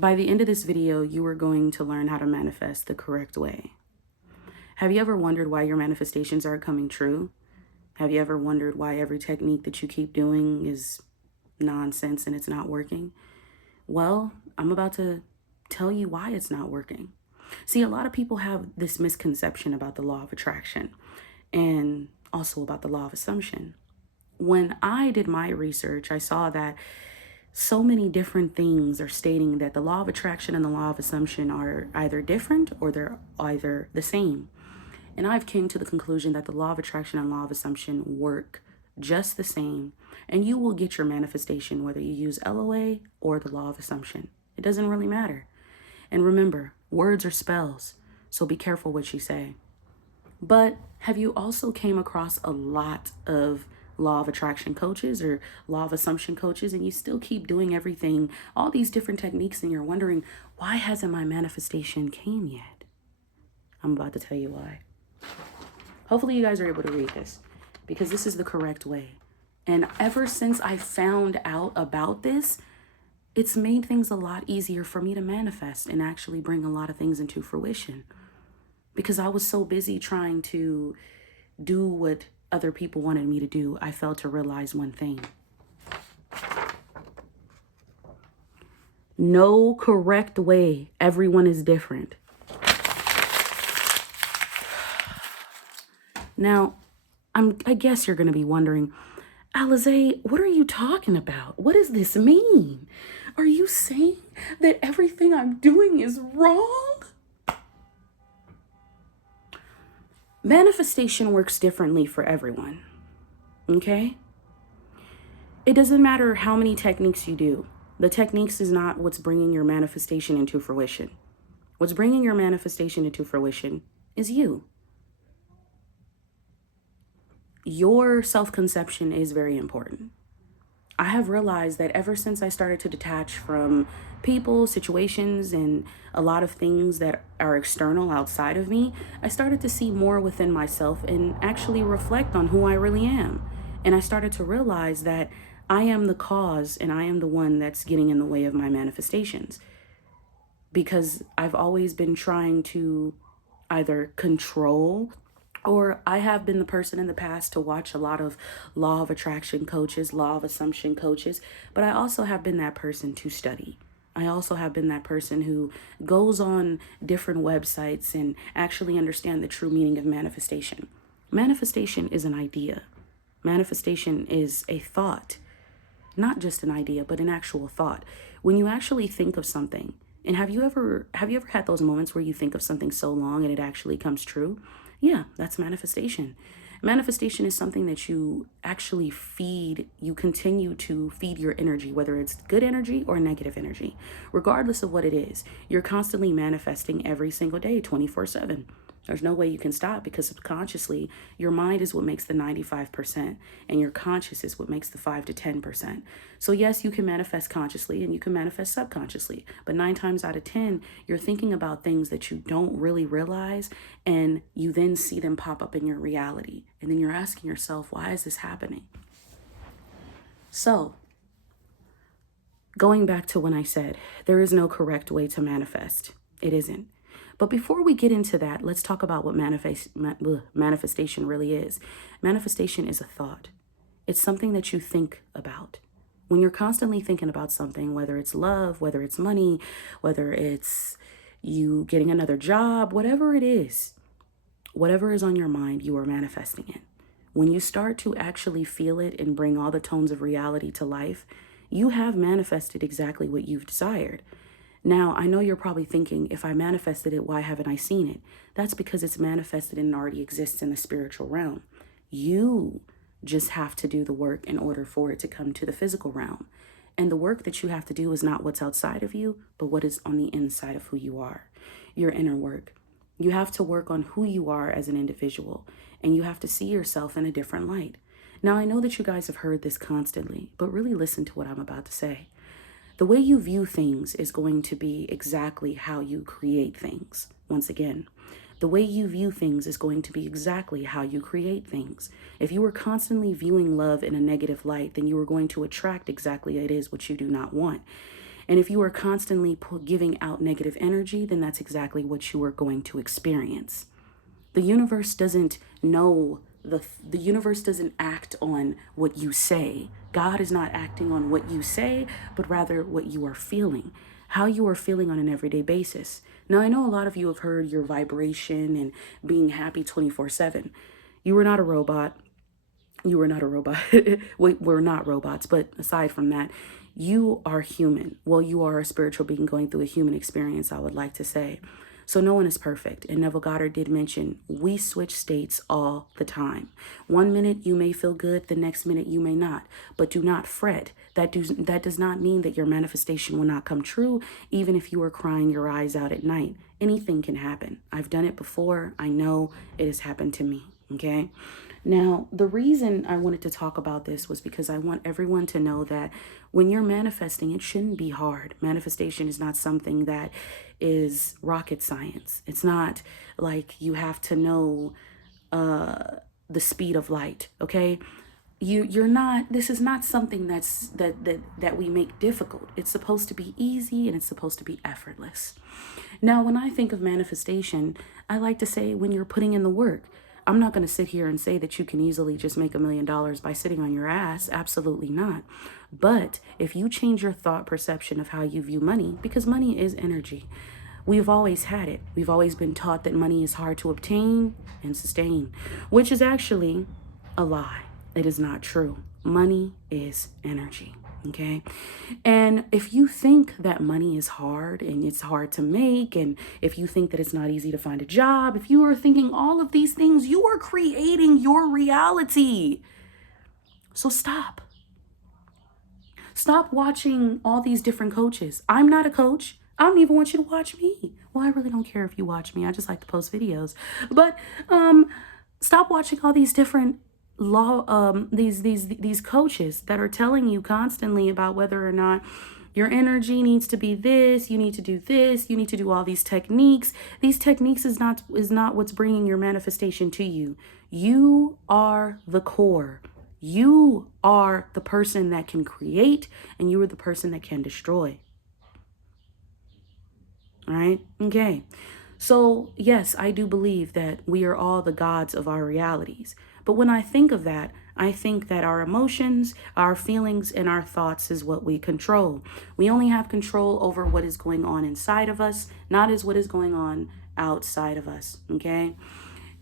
By the end of this video, you are going to learn how to manifest the correct way. Have you ever wondered why your manifestations aren't coming true? Have you ever wondered why every technique that you keep doing is nonsense and it's not working? Well, I'm about to tell you why it's not working. See, a lot of people have this misconception about the law of attraction and also about the law of assumption. When I did my research, I saw that so many different things are stating that the law of attraction and the law of assumption are either different or they're either the same. And I've came to the conclusion that the law of attraction and law of assumption work just the same, and you will get your manifestation whether you use LOA or the law of assumption. It doesn't really matter. And remember, words are spells, so be careful what you say. But have you also came across a lot of law of attraction coaches or law of assumption coaches, and you still keep doing everything, all these different techniques, and you're wondering, why hasn't my manifestation came yet? I'm about to tell you why. Hopefully you guys are able to read this because this is the correct way. And ever since I found out about this, it's made things a lot easier for me to manifest and actually bring a lot of things into fruition. Because I was so busy trying to do what other people wanted me to do, I failed to realize one thing. No correct way. Everyone is different. Now, I guess you're going to be wondering, Alizé, what are you talking about? What does this mean? Are you saying that everything I'm doing is wrong? Manifestation works differently for everyone, okay? It doesn't matter how many techniques you do. The techniques is not what's bringing your manifestation into fruition. What's bringing your manifestation into fruition is you. Your self-conception is very important. I have realized that ever since I started to detach from people, situations, and a lot of things that are external outside of me, I started to see more within myself and actually reflect on who I really am. And I started to realize that I am the cause and I am the one that's getting in the way of my manifestations. Because I've always been trying to either control, or I have been the person in the past to watch a lot of law of attraction coaches, law of assumption coaches, but I also have been that person to study. I also have been that person who goes on different websites and actually understand the true meaning of manifestation. Manifestation is an idea. Manifestation is a thought, not just an idea, but an actual thought. When you actually think of something, and have you ever had those moments where you think of something so long and it actually comes true? Yeah, that's manifestation. Manifestation is something that you actually feed, you continue to feed your energy, whether it's good energy or negative energy. Regardless of what it is, you're constantly manifesting every single day, 24/7. There's no way you can stop because subconsciously, your mind is what makes the 95% and your conscious is what makes the 5 to 10%. So yes, you can manifest consciously and you can manifest subconsciously, but 9 times out of 10, you're thinking about things that you don't really realize, and you then see them pop up in your reality. And then you're asking yourself, why is this happening? So, going back to when I said, there is no correct way to manifest. It isn't. But before we get into that, let's talk about what manifestation really is. Manifestation is a thought. It's something that you think about. When you're constantly thinking about something, whether it's love, whether it's money, whether it's you getting another job, whatever it is, whatever is on your mind, you are manifesting it. When you start to actually feel it and bring all the tones of reality to life, you have manifested exactly what you've desired. Now, I know you're probably thinking, if I manifested it, why haven't I seen it? That's because it's manifested and already exists in the spiritual realm. You just have to do the work in order for it to come to the physical realm. And the work that you have to do is not what's outside of you, but what is on the inside of who you are, your inner work. You have to work on who you are as an individual, and you have to see yourself in a different light. Now, I know that you guys have heard this constantly, but really listen to what I'm about to say. The way you view things is going to be exactly how you create things. Once again, the way you view things is going to be exactly how you create things. If you were constantly viewing love in a negative light, then you are going to attract exactly it is what you do not want. And if you are constantly giving out negative energy, then that's exactly what you are going to experience. The universe doesn't know, the universe doesn't act on what you say. God is not acting on what you say, but rather what you are feeling, how you are feeling on an everyday basis. Now, I know a lot of you have heard your vibration and being happy 24/7. You are not a robot. You are not a robot. We're not robots, but aside from that, you are human. Well, you are a spiritual being going through a human experience, I would like to say. So no one is perfect. And Neville Goddard did mention we switch states all the time. 1 minute you may feel good, the next minute you may not. But do not fret. That does not mean that your manifestation will not come true, even if you are crying your eyes out at night. Anything can happen. I've done it before. I know it has happened to me. Okay. Now, the reason I wanted to talk about this was because I want everyone to know that when you're manifesting, it shouldn't be hard. Manifestation is not something that is rocket science. It's not like you have to know the speed of light, okay? You're not, this is not something that we make difficult. It's supposed to be easy and it's supposed to be effortless. Now, when I think of manifestation, I like to say when you're putting in the work. I'm not going to sit here and say that you can easily just make $1 million by sitting on your ass. Absolutely not. But if you change your thought perception of how you view money, because money is energy, we've always had it. We've always been taught that money is hard to obtain and sustain, which is actually a lie. It is not true. Money is energy. Okay. And if you think that money is hard and it's hard to make, and if you think that it's not easy to find a job, if you are thinking all of these things, you are creating your reality. So stop. Stop watching all these different coaches. I'm not a coach. I don't even want you to watch me. Well, I really don't care if you watch me. I just like to post videos. But stop watching all these different these coaches that are telling you constantly about whether or not your energy needs to be this, you need to do this, you need to do all these techniques. These techniques is not what's bringing your manifestation to you. You are the core. You are the person that can create, and you are the person that can destroy. All right? Okay. So, yes, I do believe that we are all the gods of our realities. But when I think of that, I think that our emotions, our feelings, and our thoughts is what we control. We only have control over what is going on inside of us, not as what is going on outside of us. Okay?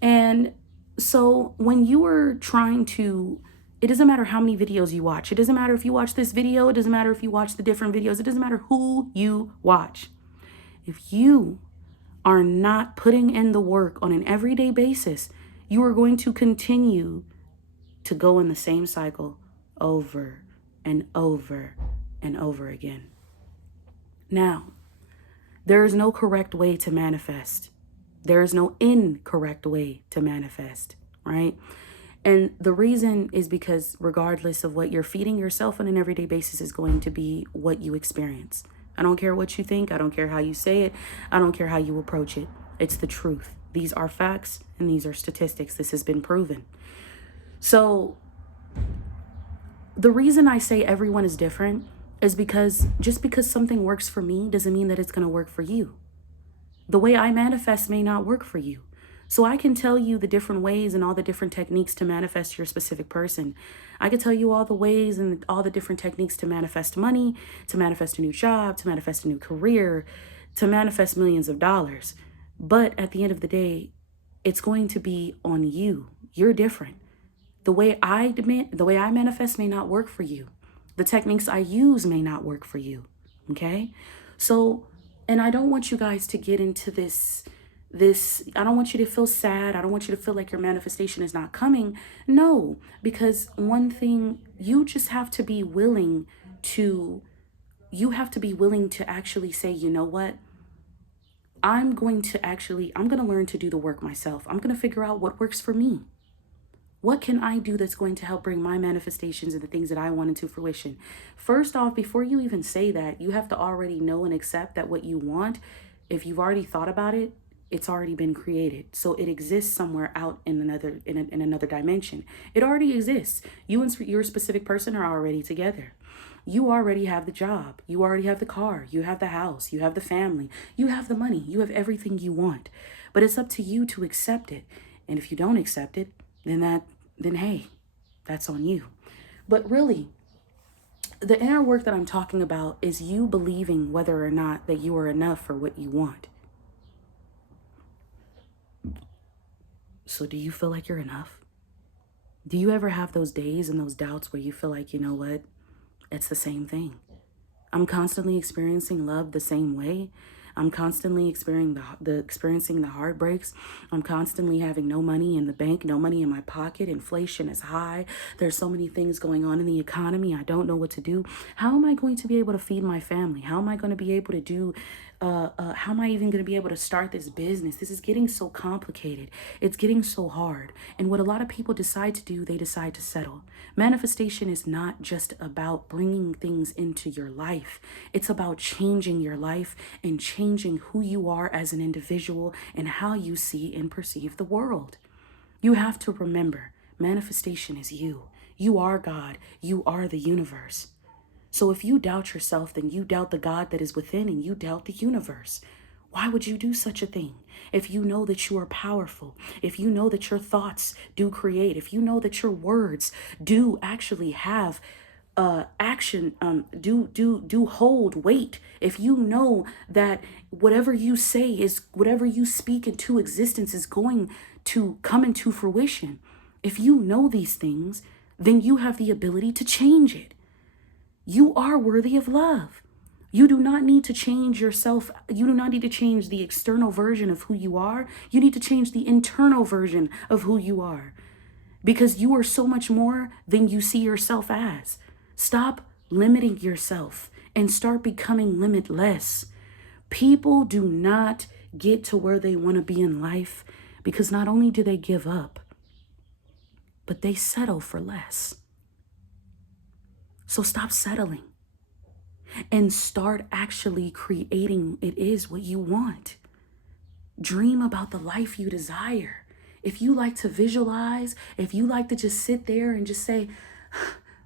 And so when you are trying to, it doesn't matter how many videos you watch. It doesn't matter if you watch this video. It doesn't matter if you watch the different videos. It doesn't matter who you watch. If you are not putting in the work on an everyday basis, you are going to continue to go in the same cycle over and over and over again. Now, there is no correct way to manifest. There is no incorrect way to manifest, right? And the reason is because regardless of what you're feeding yourself on an everyday basis is going to be what you experience. I don't care what you think. I don't care how you say it. I don't care how you approach it. It's the truth. These are facts and these are statistics. This has been proven. So the reason I say everyone is different is because just because something works for me doesn't mean that it's going to work for you. The way I manifest may not work for you. So I can tell you the different ways and all the different techniques to manifest your specific person. I can tell you all the ways and all the different techniques to manifest money, to manifest a new job, to manifest a new career, to manifest millions of dollars. But at the end of the day, it's going to be on you. You're different. The way I manifest may not work for you. The techniques I use may not work for you. Okay? So, and I don't want you guys to get into this, I don't want you to feel sad. I don't want you to feel like your manifestation is not coming. No, because one thing, you just have to be willing to actually say, you know what? I'm going to learn to do the work myself. I'm going to figure out what works for me. What can I do that's going to help bring my manifestations and the things that I want into fruition? First off, before you even say that, you have to already know and accept that what you want, if you've already thought about it, it's already been created. So it exists somewhere out in another dimension. It already exists. You and your specific person are already together. You already have the job. You already have the car. You have the house. You have the family. You have the money. You have everything you want. But it's up to you to accept it. And if you don't accept it, then hey, that's on you. But really, the inner work that I'm talking about is you believing whether or not that you are enough for what you want. So do you feel like you're enough? Do you ever have those days and those doubts where you feel like, you know what? It's the same thing. I'm constantly experiencing love the same way. I'm constantly experiencing the heartbreaks. I'm constantly having no money in the bank, no money in my pocket. Inflation is high. There's so many things going on in the economy. I don't know what to do. How am I going to be able to feed my family? How am I going to be able to do how am I even going to be able to start this business? This is getting so complicated. It's getting so hard. And what a lot of people decide to do, they decide to settle. Manifestation is not just about bringing things into your life. It's about changing your life and changing who you are as an individual and how you see and perceive the world. You have to remember, manifestation is you. You are God. You are the universe. So if you doubt yourself, then you doubt the God that is within and you doubt the universe. Why would you do such a thing? If you know that you are powerful, if you know that your thoughts do create, if you know that your words do actually have action, do hold weight, if you know that whatever you say is, whatever you speak into existence is going to come into fruition. If you know these things, then you have the ability to change it. You are worthy of love. You do not need to change yourself. You do not need to change the external version of who you are. You need to change the internal version of who you are, because you are so much more than you see yourself as. Stop limiting yourself and start becoming limitless. People do not get to where they want to be in life because not only do they give up, but they settle for less. So stop settling and start actually creating it is what you want. Dream about the life you desire. If you like to visualize, if you like to just sit there and just say,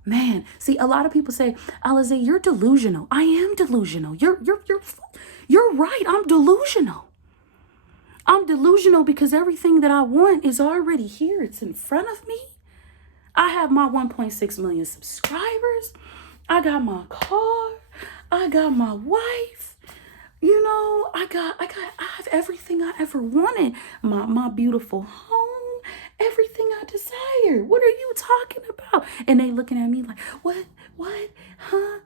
man, see, a lot of people say, Alize, you're delusional. I am delusional. You're right. I'm delusional. I'm delusional because everything that I want is already here. It's in front of me. I have my 1.6 million subscribers. I got my car. I got my wife. You know, I have everything I ever wanted. My beautiful home, everything I desire. What are you talking about? And they looking at me like, what, huh?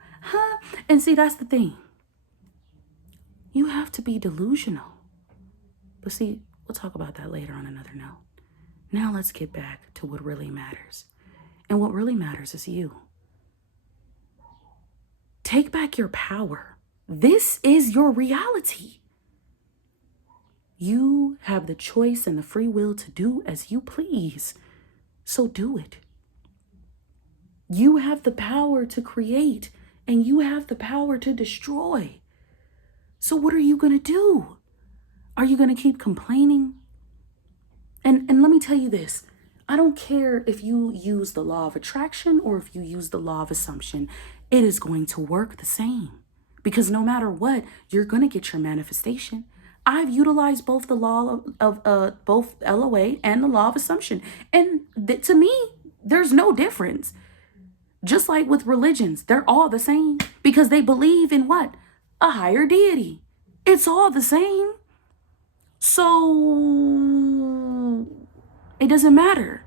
And see, that's the thing. You have to be delusional. But see, we'll talk about that later on another note. Now let's get back to what really matters. And what really matters is you. Take back your power. This is your reality. You have the choice and the free will to do as you please. So do it. You have the power to create and you have the power to destroy. So what are you going to do? Are you going to keep complaining? And let me tell you this. I don't care if you use the law of attraction or if you use the law of assumption. It is going to work the same. Because no matter what, you're going to get your manifestation. I've utilized both the law of both LOA and the law of assumption. And to me, there's no difference. Just like with religions, they're all the same because they believe in what? A higher deity. It's all the same. So it doesn't matter.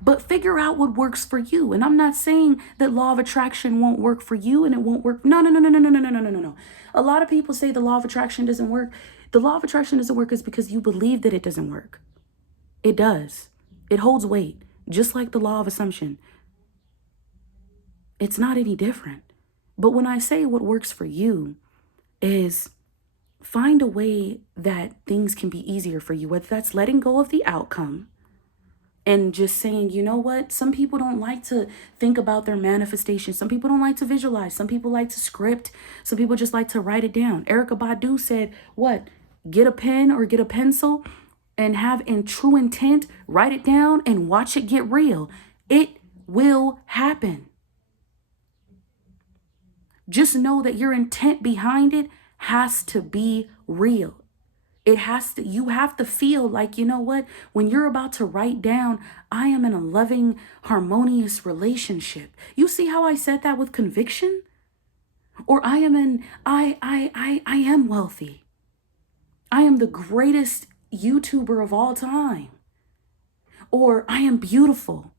But figure out what works for you. And I'm not saying that law of attraction won't work for you and it won't work. No. A lot of people say the law of attraction doesn't work. The law of attraction doesn't work is because you believe that it doesn't work. It does. It holds weight, just like the law of assumption. It's not any different. But when I say what works for you is find a way that things can be easier for you, whether that's letting go of the outcome and just saying, you know what? Some people don't like to think about their manifestation. Some people don't like to visualize. Some people like to script. Some people just like to write it down. Erykah Badu said, what? Get a pen or get a pencil and have in true intent, write it down and watch it get real. It will happen. Just know that your intent behind it has to be real. You have to feel like, you know what? When you're about to write down, I am in a loving, harmonious relationship. You see how I said that with conviction? Or I am wealthy. I am the greatest YouTuber of all time. Or I am beautiful.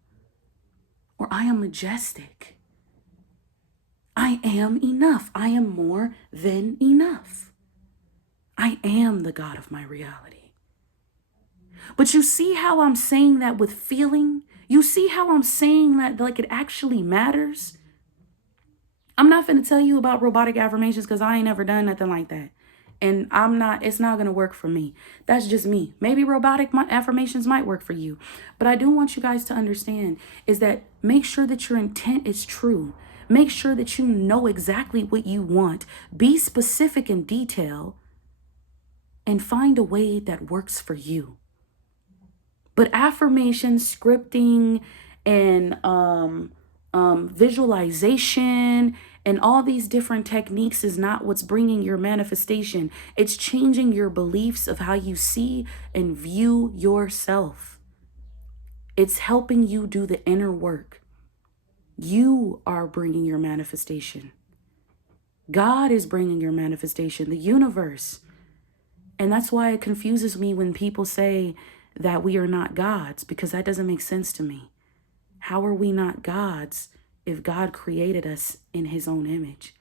Or I am majestic. I am enough. I am more than enough. I am the God of my reality. But you see how I'm saying that with feeling? You see how I'm saying that like it actually matters? I'm not finna tell you about robotic affirmations because I ain't never done nothing like that. And it's not gonna work for me. That's just me. Maybe robotic affirmations might work for you. But I do want you guys to understand is that make sure that your intent is true. Make sure that you know exactly what you want. Be specific in detail and find a way that works for you. But affirmation, scripting, and visualization and all these different techniques is not what's bringing your manifestation. It's changing your beliefs of how you see and view yourself. It's helping you do the inner work. You are bringing your manifestation. God is bringing your manifestation, the universe. And that's why it confuses me when people say that we are not gods, because that doesn't make sense to me. How are we not gods if God created us in his own image?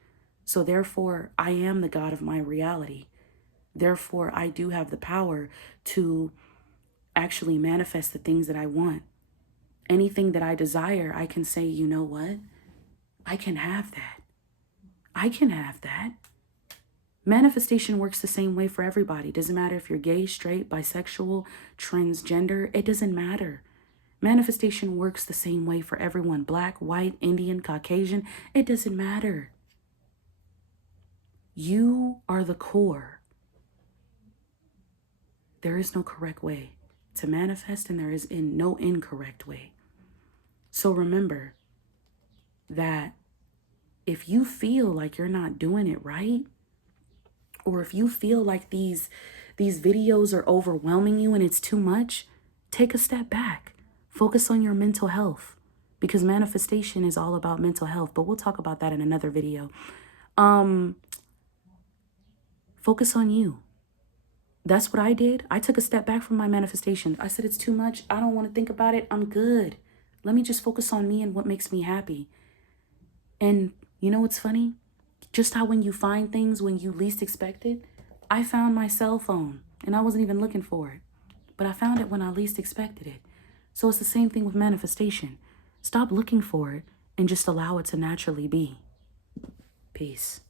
So therefore, I am the God of my reality. Therefore, I do have the power to actually manifest the things that I want. Anything that I desire, I can say, you know what? I can have that. I can have that. Manifestation works the same way for everybody. It doesn't matter if you're gay, straight, bisexual, transgender. It doesn't matter. Manifestation works the same way for everyone. Black, white, Indian, Caucasian. It doesn't matter. You are the core. There is no correct way to manifest, and there is no incorrect way. So remember that if you feel like you're not doing it right, or if you feel like these videos are overwhelming you and it's too much, take a step back. Focus on your mental health, because manifestation is all about mental health, but we'll talk about that in another video. Focus on you. That's what I did. I took a step back from my manifestation. I said, it's too much. I don't want to think about it. I'm good. Let me just focus on me and what makes me happy. And you know what's funny? Just how when you find things when you least expect it, I found my cell phone and I wasn't even looking for it, but I found it when I least expected it. So it's the same thing with manifestation. Stop looking for it and just allow it to naturally be. Peace.